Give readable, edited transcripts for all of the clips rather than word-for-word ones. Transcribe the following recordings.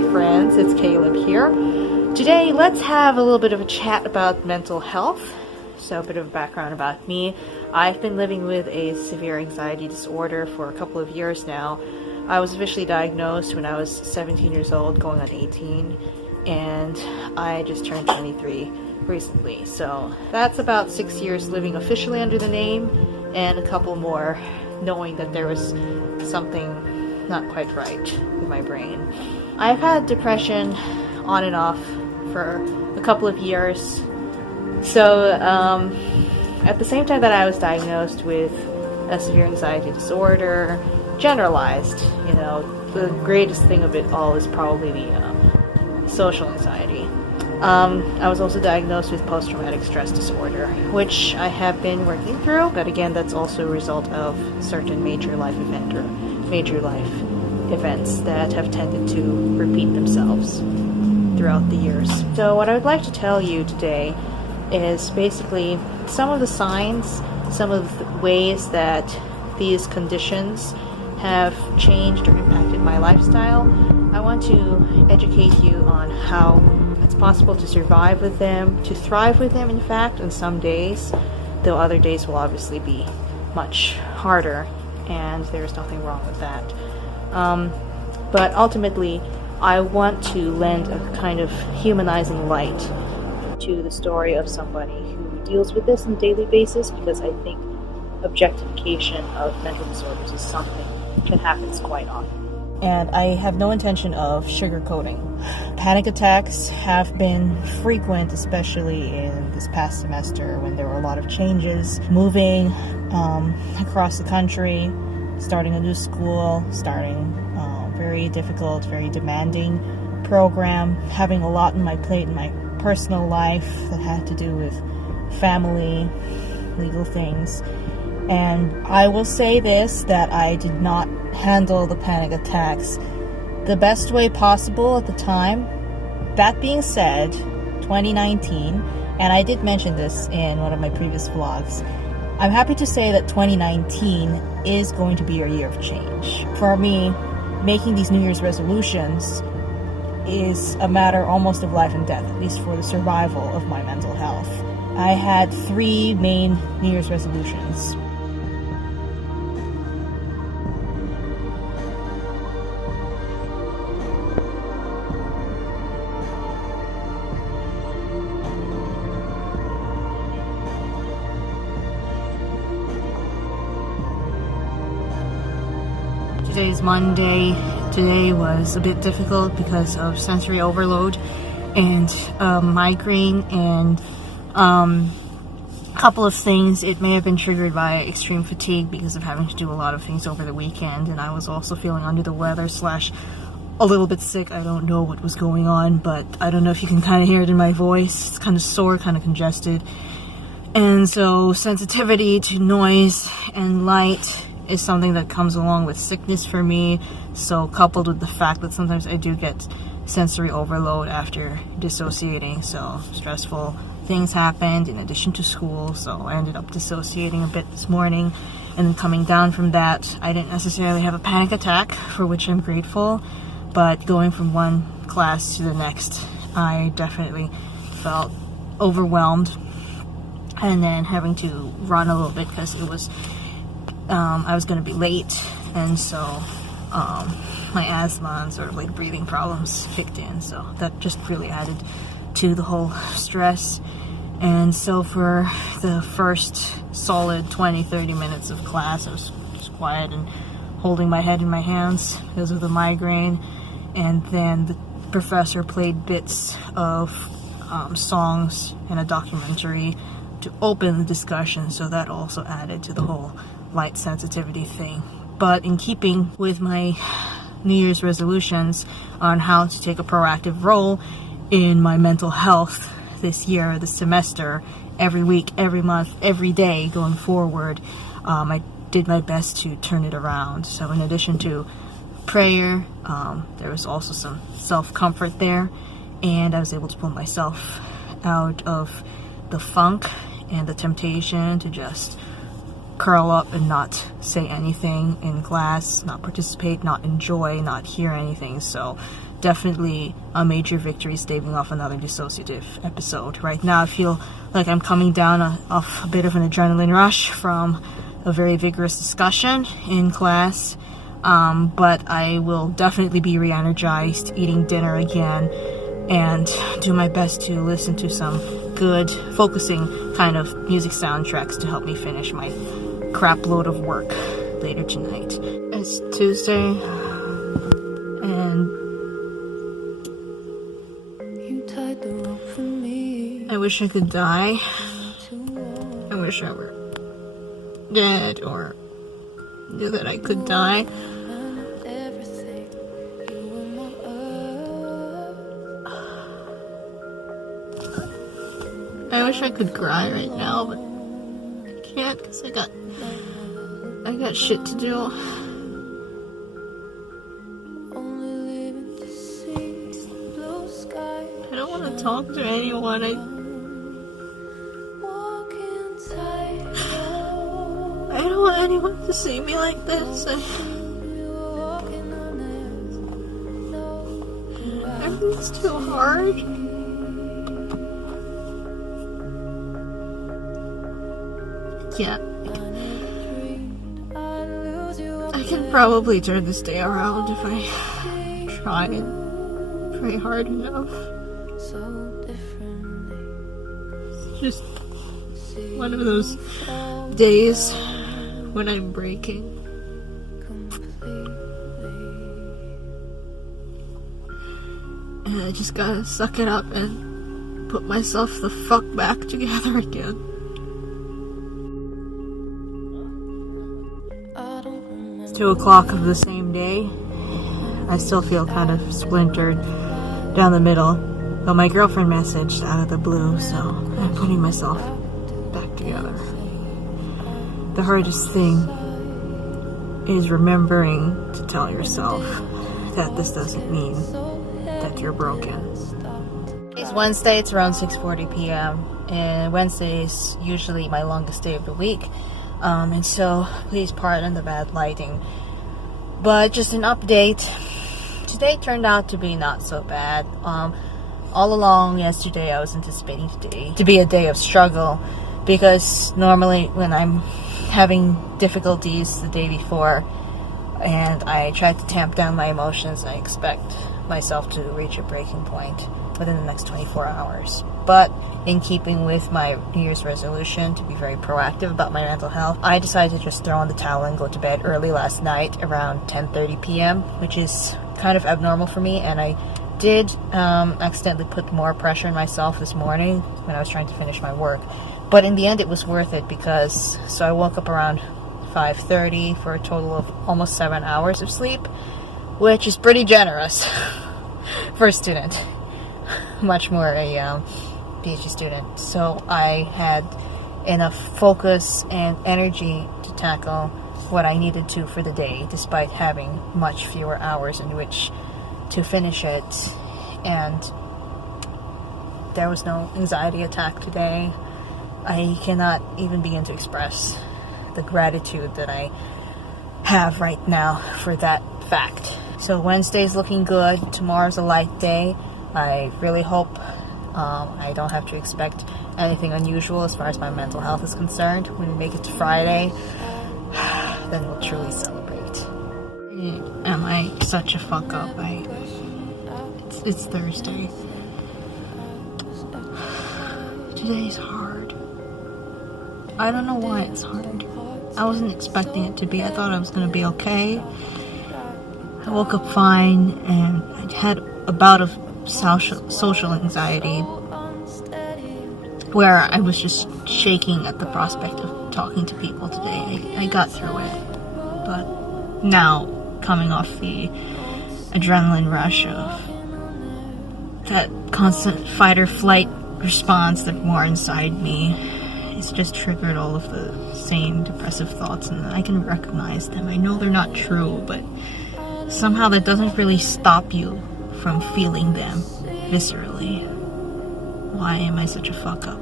Hi friends, it's Kaleb here. Today let's have a little bit of a chat about mental health. So a bit of background about me. I've been living with a severe anxiety disorder for a couple of years now. I was officially diagnosed when I was 17 years old, going on 18, and I just turned 23 recently. So that's about 6 years living officially under the name, and a couple more knowing that there was something not quite right with my brain. I've had depression on and off for a couple of years. So at the same time that I was diagnosed with a severe anxiety disorder, generalized, the greatest thing of it all is probably the social anxiety. I was also diagnosed with post-traumatic stress disorder, which I have been working through, but again, that's also a result of certain major life events that have tended to repeat themselves throughout the years. So what I would like to tell you today is basically some of the signs, some of the ways that these conditions have changed or impacted my lifestyle. I want to educate you on how it's possible to survive with them, to thrive with them, in fact, on some days, though other days will obviously be much harder, and there's nothing wrong with that. But ultimately, I want to lend a kind of humanizing light to the story of somebody who deals with this on a daily basis, because I think objectification of mental disorders is something that happens quite often. And I have no intention of sugarcoating. Panic attacks have been frequent, especially in this past semester when there were a lot of changes, moving across the country, starting a new school, starting very difficult, very demanding program, having a lot on my plate in my personal life that had to do with family, legal things. And I will say this, that I did not handle the panic attacks the best way possible at the time. That being said, 2019, and I did mention this in one of my previous vlogs, I'm happy to say that 2019 is going to be a year of change. For me, making these New Year's resolutions is a matter almost of life and death, at least for the survival of my mental health. I had 3 main New Year's resolutions. Today is Monday. Today was a bit difficult because of sensory overload and migraine and a couple of things. It may have been triggered by extreme fatigue because of having to do a lot of things over the weekend, and I was also feeling under the weather / a little bit sick. I don't know what was going on, but I don't know if you can kind of hear it in my voice. It's kind of sore, kind of congested. And so sensitivity to noise and light is something that comes along with sickness for me. So coupled with the fact that sometimes I do get sensory overload after dissociating, so stressful things happened in addition to school, so I ended up dissociating a bit this morning. And then coming down from that, I didn't necessarily have a panic attack, for which I'm grateful, but going from one class to the next, I definitely felt overwhelmed, and then having to run a little bit because it was I was going to be late, and so my asthma and sort of like breathing problems kicked in, so that just really added to the whole stress. And so for the first solid 20-30 minutes of class, I was just quiet and holding my head in my hands because of the migraine, and then the professor played bits of songs and a documentary to open the discussion, so that also added to the whole light sensitivity thing. But in keeping with my New Year's resolutions on how to take a proactive role in my mental health this year, this semester, every week, every month, every day going forward, I did my best to turn it around. So in addition to prayer, there was also some self-comfort there, and I was able to pull myself out of the funk and the temptation to just curl up and not say anything in class, not participate, not enjoy, not hear anything. So definitely a major victory staving off another dissociative episode. Right now I feel like I'm coming down off a bit of an adrenaline rush from a very vigorous discussion in class, but I will definitely be re-energized, eating dinner again, and do my best to listen to some good, focusing kind of music soundtracks to help me finish my crap load of work later tonight. It's Tuesday, and I wish I could die. I wish I were dead, or knew that I could die. I wish I could cry right now, but I can't because I got shit to do. I don't want to talk to anyone. I don't want anyone to see me like this. Everything's too hard. Yeah. I can probably turn this day around if I try and pray hard enough. It's just one of those days when I'm breaking. And I just gotta suck it up and put myself the fuck back together again. It's 2 o'clock of the same day. I still feel kind of splintered down the middle, but my girlfriend messaged out of the blue, so I'm putting myself back together. The hardest thing is remembering to tell yourself that this doesn't mean that you're broken. It's Wednesday, it's around 6:40 p.m. and Wednesday is usually my longest day of the week. And so please pardon the bad lighting. But just an update. Today turned out to be not so bad. All along yesterday I was anticipating today to be a day of struggle, because normally when I'm having difficulties the day before and I try to tamp down my emotions, I expect myself to reach a breaking point within the next 24 hours. But in keeping with my New Year's resolution to be very proactive about my mental health, I decided to just throw in the towel and go to bed early last night around 10:30 p.m., which is kind of abnormal for me, and I did accidentally put more pressure on myself this morning when I was trying to finish my work. But in the end it was worth it, because so I woke up around 5:30 for a total of almost 7 hours of sleep, which is pretty generous for a student, much more a PhD student. So I had enough focus and energy to tackle what I needed to for the day, despite having much fewer hours in which to finish it. And there was no anxiety attack today. I cannot even begin to express the gratitude that I have right now for that fact. So Wednesday's looking good. Tomorrow's a light day. I really hope I don't have to expect anything unusual as far as my mental health is concerned. When we make it to Friday, then we'll truly celebrate. Am I such a fuck up? It's Thursday. Today's hard. I don't know why it's hard. I wasn't expecting it to be. I thought I was going to be okay. I woke up fine, and I had a bout of social anxiety where I was just shaking at the prospect of talking to people today. I got through it, but now, coming off the adrenaline rush of that constant fight or flight response that more inside me, it's just triggered all of the same depressive thoughts, and I can recognize them. I know they're not true, but somehow that doesn't really stop you from feeling them viscerally. Why am I such a fuck up?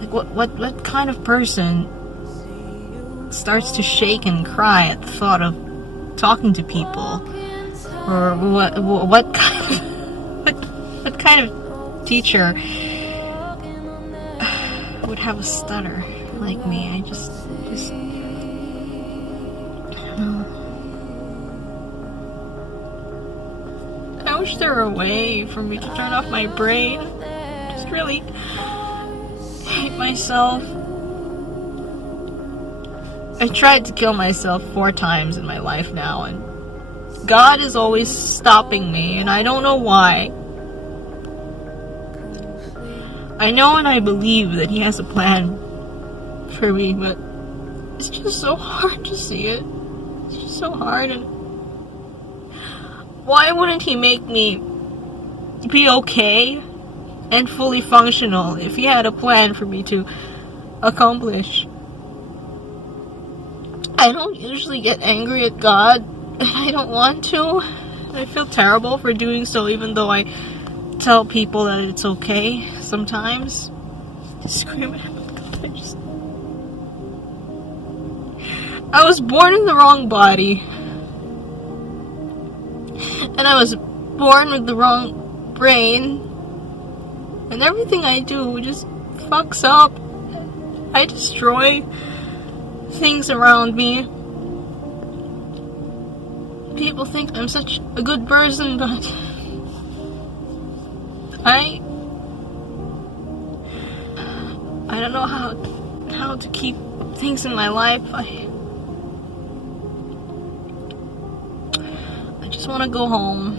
Like, what kind of person starts to shake and cry at the thought of talking to people. Or what kind of teacher would have a stutter like me? I just I don't know. I wish there were a way for me to turn off my brain. Just really hate myself. I tried to kill myself 4 times in my life now, and God is always stopping me, and I don't know why. I know and I believe that He has a plan for me, but it's just so hard to see it. It's just so hard, and why wouldn't He make me be okay and fully functional if He had a plan for me to accomplish? I don't usually get angry at God, and I don't want to. I feel terrible for doing so, even though I tell people that it's okay sometimes to scream at Him. I was born in the wrong body, and I was born with the wrong brain, and everything I do just fucks up. I destroy things around me. People think I'm such a good person, but I don't know how to keep things in my life. I just want to go home,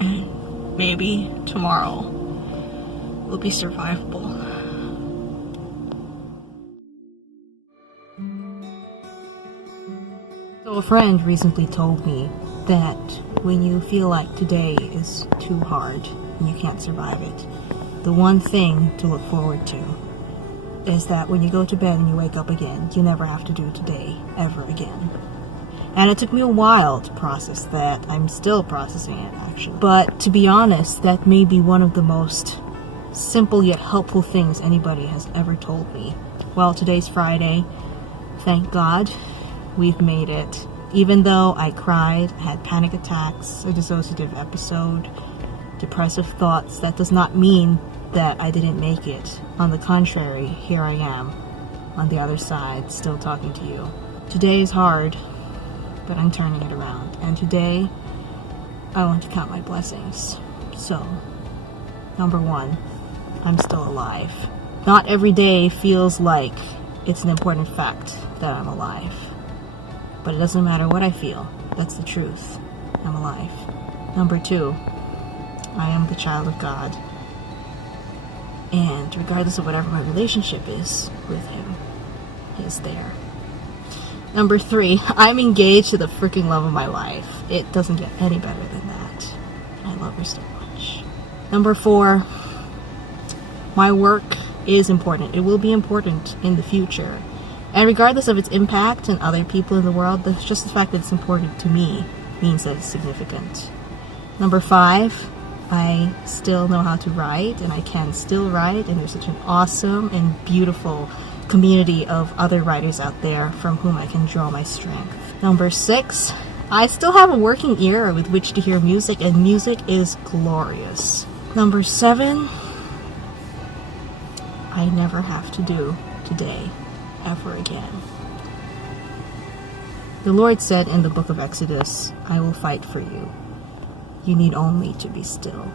and maybe tomorrow will be survivable. So a friend recently told me that when you feel like today is too hard and you can't survive it, the one thing to look forward to is that when you go to bed and you wake up again, you never have to do today ever again. And it took me a while to process that. I'm still processing it, actually. But to be honest, that may be one of the most simple yet helpful things anybody has ever told me. Well, today's Friday. Thank God we've made it. Even though I cried, had panic attacks, a dissociative episode, depressive thoughts, that does not mean that I didn't make it. On the contrary, here I am, on the other side, still talking to you. Today is hard, but I'm turning it around. And today, I want to count my blessings. So, number 1, I'm still alive. Not every day feels like it's an important fact that I'm alive. But it doesn't matter what I feel. That's the truth. I'm alive. Number 2, I am the child of God. And regardless of whatever my relationship is with Him, He is there. Number 3, I'm engaged to the freaking love of my life. It doesn't get any better than that. I love her so much. Number 4, my work is important. It will be important in the future. And regardless of its impact on other people in the world, just the fact that it's important to me means that it's significant. Number 5, I still know how to write, and I can still write, and there's such an awesome and beautiful community of other writers out there from whom I can draw my strength. Number 6, I still have a working ear with which to hear music, and music is glorious. Number 7, I never have to do today ever again. The Lord said in the book of Exodus, I will fight for you. You need only to be still.